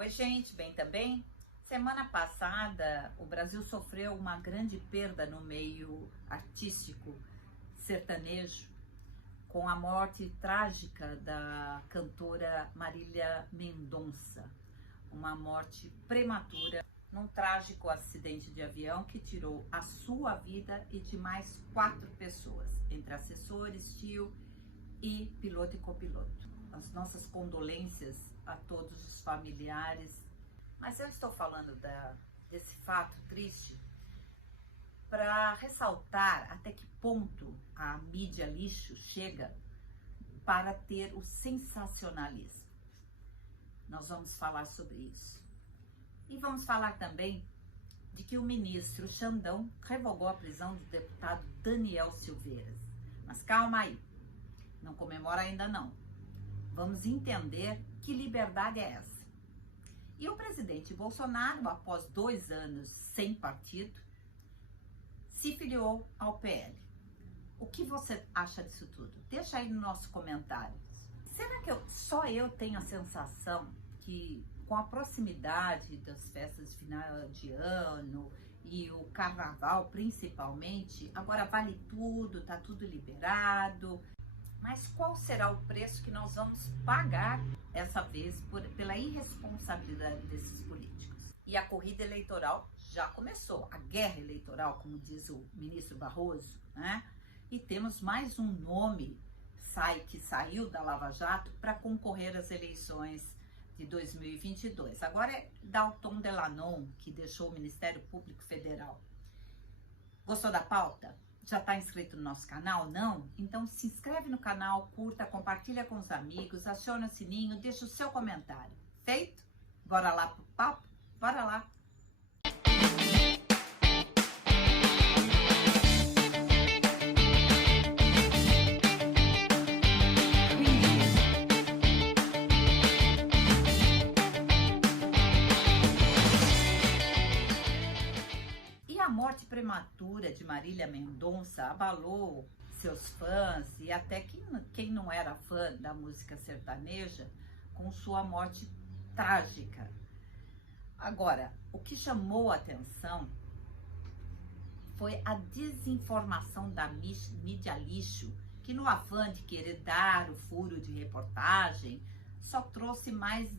Oi, gente, bem também? Semana passada, o Brasil sofreu uma grande perda no meio artístico sertanejo, com a morte trágica da cantora Marília Mendonça, uma morte prematura num trágico acidente de avião que tirou a sua vida e de mais 4 pessoas, entre assessores, tio e piloto e copiloto. As nossas condolências a todos os familiares. Mas eu estou falando desse fato triste para ressaltar até que ponto a mídia lixo chega para ter o sensacionalismo. Nós vamos falar sobre isso. E vamos falar também de que o ministro Xandão revogou a prisão do deputado Daniel Silveira. Mas calma aí, não comemora ainda não. Vamos entender que liberdade é essa. E o presidente Bolsonaro, após 2 anos sem partido, se filiou ao PL. O que você acha disso tudo? Deixa aí no nosso comentário. Será que só eu tenho a sensação que com a proximidade das festas de final de ano e o carnaval principalmente, agora vale tudo, tá tudo liberado? Mas qual será o preço que nós vamos pagar essa vez pela irresponsabilidade desses políticos? E a corrida eleitoral já começou, a guerra eleitoral, como diz o ministro Barroso, né? E temos mais um nome que saiu da Lava Jato para concorrer às eleições de 2022. Agora é Dalton Delanon, que deixou o Ministério Público Federal. Gostou da pauta? Já está inscrito no nosso canal? Não? Então se inscreve no canal, curta, compartilha com os amigos, aciona o sininho, deixa o seu comentário. Feito? Bora lá pro papo? Bora lá! A morte prematura de Marília Mendonça abalou seus fãs e até quem não era fã da música sertaneja com sua morte trágica. Agora, o que chamou a atenção foi a desinformação da mídia lixo, que no afã de querer dar o furo de reportagem, só trouxe mais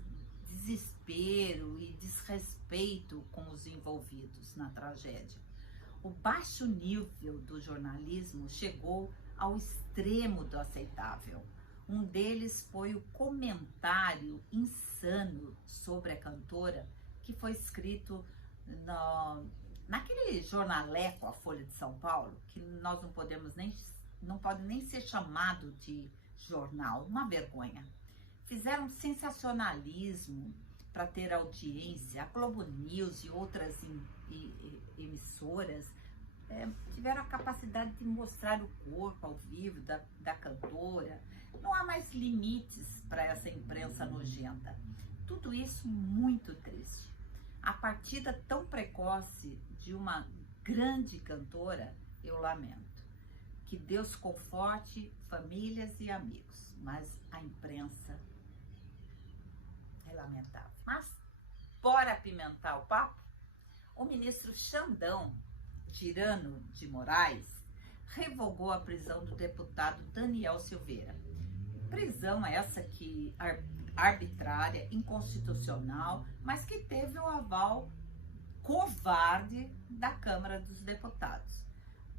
desespero e desrespeito com os envolvidos na tragédia. O baixo nível do jornalismo chegou ao extremo do aceitável. Um deles foi o comentário insano sobre a cantora, que foi escrito naquele jornaleco, a Folha de São Paulo, que nós não pode nem ser chamado de jornal, uma vergonha. Fizeram sensacionalismo para ter audiência. A Globo News e outras emissoras tiveram a capacidade de mostrar o corpo ao vivo da cantora. Não há mais limites para essa imprensa nojenta. Tudo isso muito triste. A partida tão precoce de uma grande cantora, eu lamento. Que Deus conforte famílias e amigos, mas a imprensa é lamentável. Mas bora apimentar o papo? O ministro Xandão Tirano de Moraes revogou a prisão do deputado Daniel Silveira. Prisão essa que arbitrária, inconstitucional, mas que teve o aval covarde da Câmara dos Deputados.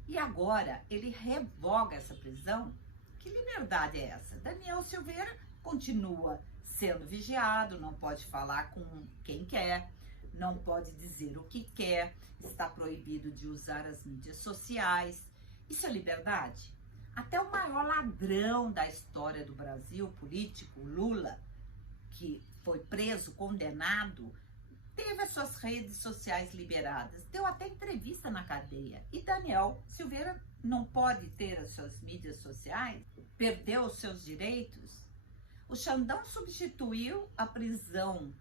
E agora ele revoga essa prisão? Que liberdade é essa? Daniel Silveira continua sendo vigiado, não pode falar com quem quer, não pode dizer o que quer, está proibido de usar as mídias sociais. Isso é liberdade? Até o maior ladrão da história do Brasil, político, Lula, que foi preso, condenado, teve as suas redes sociais liberadas, deu até entrevista na cadeia. E Daniel Silveira não pode ter as suas mídias sociais? Perdeu os seus direitos? O Xandão substituiu a prisão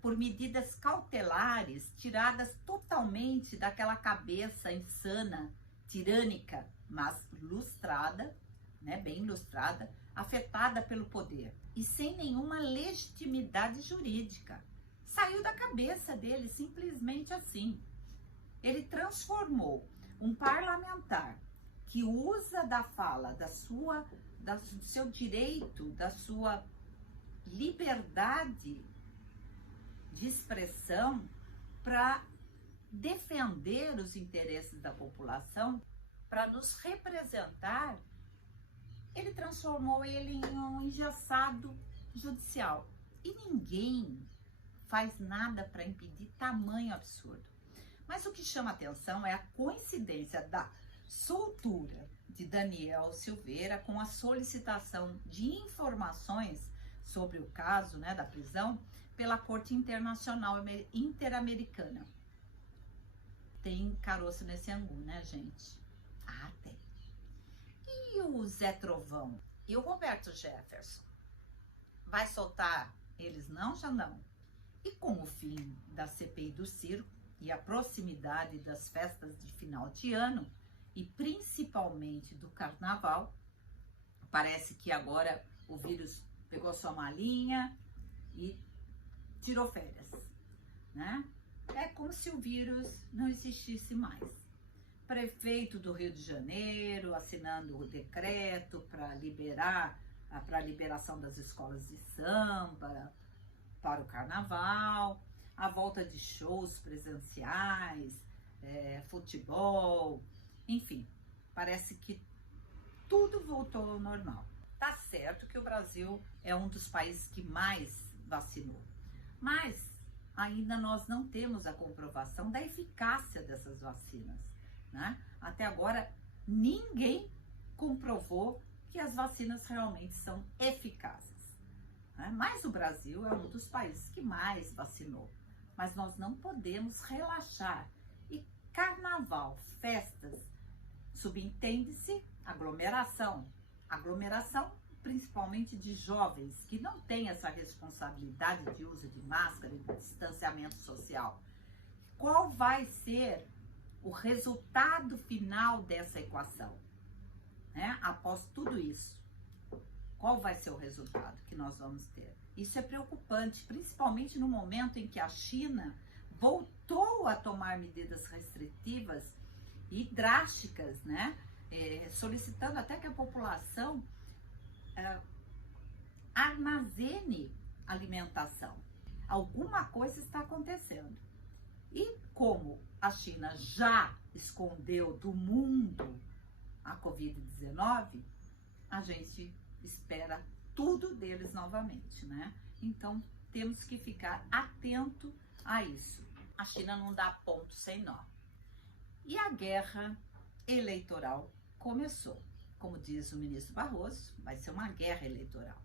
por medidas cautelares tiradas totalmente daquela cabeça insana, tirânica, mas lustrada, né, bem ilustrada, afetada pelo poder e sem nenhuma legitimidade jurídica. saiu da cabeça dele simplesmente assim. Ele transformou um parlamentar que usa da fala, do seu direito, da sua liberdade de expressão para defender os interesses da população, para nos representar. Ele transformou ele em um engessado judicial. E ninguém faz nada para impedir tamanho absurdo. Mas o que chama atenção é a coincidência da soltura de Daniel Silveira com a solicitação de informações sobre o caso, né, da prisão pela Corte Internacional Interamericana. Tem caroço nesse angu, né, gente? Ah, tem. E o Zé Trovão? E o Roberto Jefferson? Vai soltar eles não, já não? E com o fim da CPI do circo e a proximidade das festas de final de ano, e principalmente do carnaval, parece que agora o vírus pegou sua malinha e tirou férias, né? É como se o vírus não existisse mais. Prefeito do Rio de Janeiro assinando o decreto para liberação das escolas de samba para o carnaval, a volta de shows presenciais, futebol, enfim, parece que tudo voltou ao normal. Tá certo que o Brasil é um dos países que mais vacinou, mas ainda nós não temos a comprovação da eficácia dessas vacinas, né? Até agora, ninguém comprovou que as vacinas realmente são eficazes, né? Mas o Brasil é um dos países que mais vacinou. Mas nós não podemos relaxar. E carnaval, festas, subentende-se aglomeração. Aglomeração principalmente de jovens que não têm essa responsabilidade de uso de máscara e de distanciamento social. Qual vai ser o resultado final dessa equação, né? Após tudo isso, qual vai ser o resultado que nós vamos ter? Isso é preocupante, principalmente no momento em que a China voltou a tomar medidas restritivas e drásticas, né? Solicitando até que a população armazene alimentação. Alguma coisa está acontecendo. E como a China já escondeu do mundo a Covid-19, a gente espera tudo deles novamente, né? Então, temos que ficar atento a isso. A China não dá ponto sem nó. E a guerra eleitoral começou. Como diz o ministro Barroso, vai ser uma guerra eleitoral.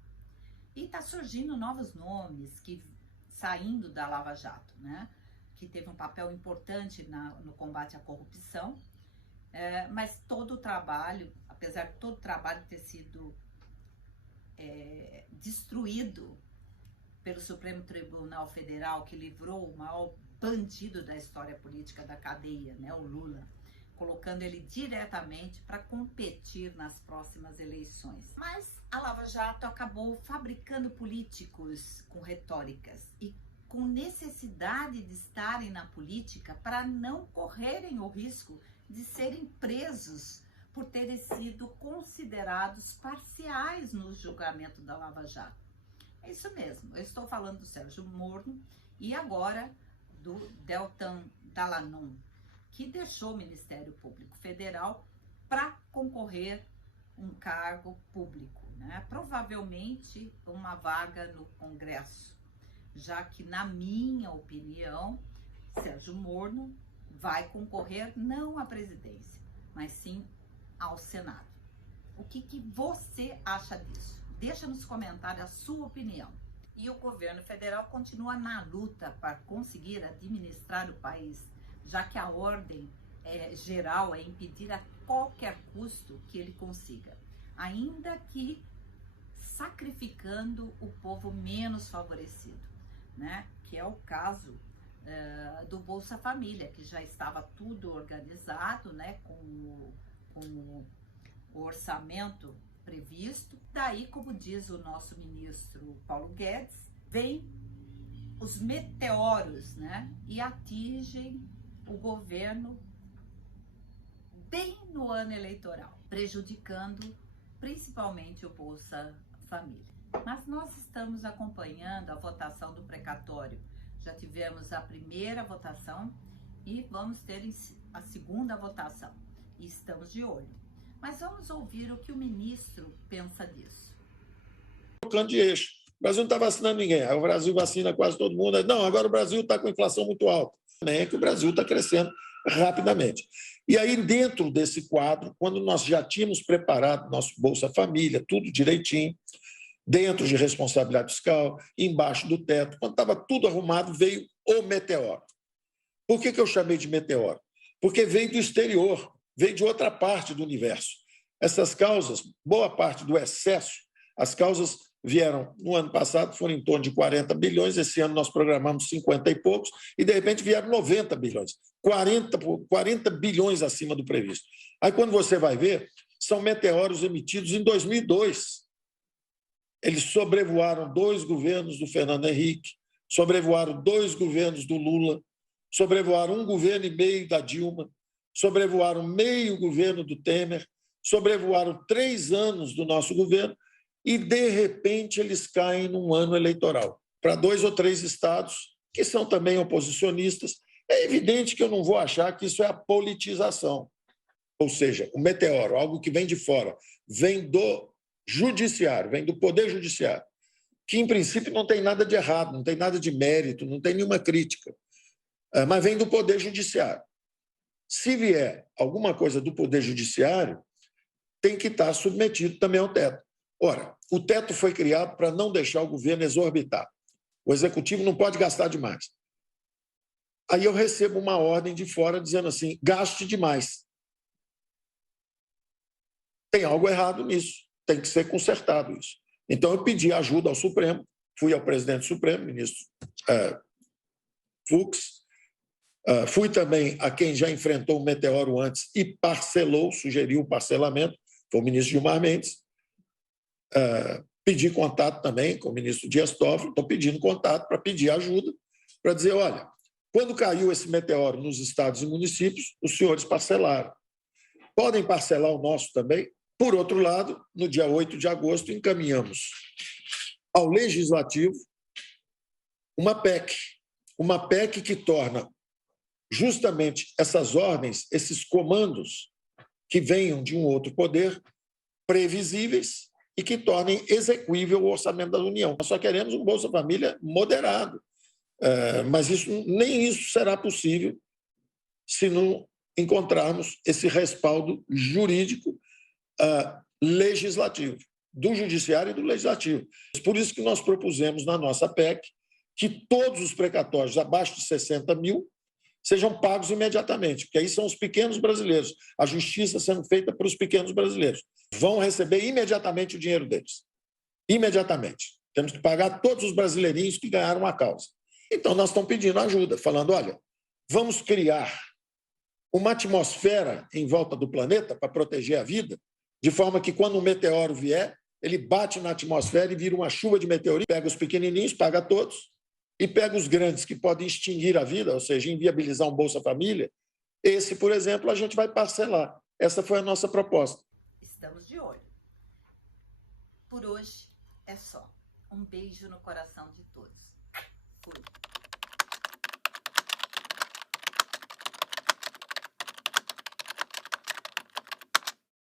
E está surgindo novos nomes que saindo da Lava Jato, né? Que teve um papel importante no combate à corrupção, mas todo o trabalho, apesar de todo o trabalho ter sido destruído pelo Supremo Tribunal Federal, que livrou o maior bandido da história política da cadeia, né, o Lula, colocando ele diretamente para competir nas próximas eleições. Mas a Lava Jato acabou fabricando políticos com retóricas e com necessidade de estarem na política para não correrem o risco de serem presos por terem sido considerados parciais no julgamento da Lava Jato. É isso mesmo, eu estou falando do Sérgio Moro e agora do Deltan Dallagnol, que deixou o Ministério Público Federal para concorrer um cargo público, né? Provavelmente uma vaga no Congresso, já que, na minha opinião, Sérgio Moro vai concorrer não à presidência, mas sim ao Senado. O que você acha disso? Deixa nos comentários a sua opinião. E o governo federal continua na luta para conseguir administrar o país, já que a ordem geral é impedir a qualquer custo que ele consiga, ainda que sacrificando o povo menos favorecido, né? Que é o caso do Bolsa Família, que já estava tudo organizado, né? Com o orçamento previsto. Daí, como diz o nosso ministro Paulo Guedes, vem os meteoros, né? E atingem o governo bem no ano eleitoral, prejudicando principalmente o Bolsa Família. Mas nós estamos acompanhando a votação do precatório. Já tivemos a primeira votação e vamos ter a segunda votação. E estamos de olho. Mas vamos ouvir o que o ministro pensa disso. Plano de eixo. O Brasil não está vacinando ninguém. Aí o Brasil vacina quase todo mundo. Não, agora o Brasil está com inflação muito alta. Também é que o Brasil está crescendo rapidamente. E aí, dentro desse quadro, quando nós já tínhamos preparado nosso Bolsa Família, tudo direitinho, dentro de responsabilidade fiscal, embaixo do teto, quando estava tudo arrumado, veio o meteoro. Por que eu chamei de meteoro? Porque veio do exterior, veio de outra parte do universo. Essas causas, boa parte do excesso, as causas vieram, no ano passado, foram em torno de 40 bilhões, esse ano nós programamos 50 e poucos, e de repente vieram 90 bilhões, 40 bilhões acima do previsto. Aí, quando você vai ver, são meteoros emitidos em 2002. Eles sobrevoaram 2 governos do Fernando Henrique, sobrevoaram 2 governos do Lula, sobrevoaram 1 governo e meio da Dilma, sobrevoaram meio governo do Temer, sobrevoaram 3 anos do nosso governo e, de repente, eles caem num ano eleitoral. Para 2 ou 3 estados, que são também oposicionistas, é evidente que eu não vou achar que isso é a politização. Ou seja, o meteoro, algo que vem de fora, vem do judiciário, vem do poder judiciário, que, em princípio, não tem nada de errado, não tem nada de mérito, não tem nenhuma crítica, mas vem do poder judiciário. Se vier alguma coisa do poder judiciário, tem que estar submetido também ao teto. Ora, o teto foi criado para não deixar o governo exorbitar. O executivo não pode gastar demais. Aí eu recebo uma ordem de fora dizendo assim, gaste demais. Tem algo errado nisso, tem que ser consertado isso. Então eu pedi ajuda ao Supremo, fui ao presidente do Supremo, ministro Fux, fui também a quem já enfrentou o meteoro antes e parcelou, sugeriu o parcelamento, foi o ministro Gilmar Mendes. Pedi contato também com o ministro Dias Toffoli, estou pedindo contato para pedir ajuda, para dizer, olha, quando caiu esse meteoro nos estados e municípios, os senhores parcelaram. Podem parcelar o nosso também? Por outro lado, no dia 8 de agosto, encaminhamos ao Legislativo uma PEC que torna justamente essas ordens, esses comandos que venham de um outro poder, previsíveis e que tornem execuível o orçamento da União. Nós só queremos um Bolsa Família moderado, mas nem isso será possível se não encontrarmos esse respaldo jurídico legislativo, do Judiciário e do Legislativo. Por isso que nós propusemos na nossa PEC que todos os precatórios abaixo de 60 mil sejam pagos imediatamente, porque aí são os pequenos brasileiros, a justiça sendo feita para os pequenos brasileiros. Vão receber imediatamente o dinheiro deles. Imediatamente. Temos que pagar todos os brasileirinhos que ganharam a causa. Então, nós estamos pedindo ajuda, falando, olha, vamos criar uma atmosfera em volta do planeta para proteger a vida, de forma que, quando um meteoro vier, ele bate na atmosfera e vira uma chuva de meteoritos, pega os pequenininhos, paga todos, e pega os grandes que podem extinguir a vida, ou seja, inviabilizar um Bolsa Família. Esse, por exemplo, a gente vai parcelar. Essa foi a nossa proposta. Estamos de olho. Por hoje é só. Um beijo no coração de todos. Fui.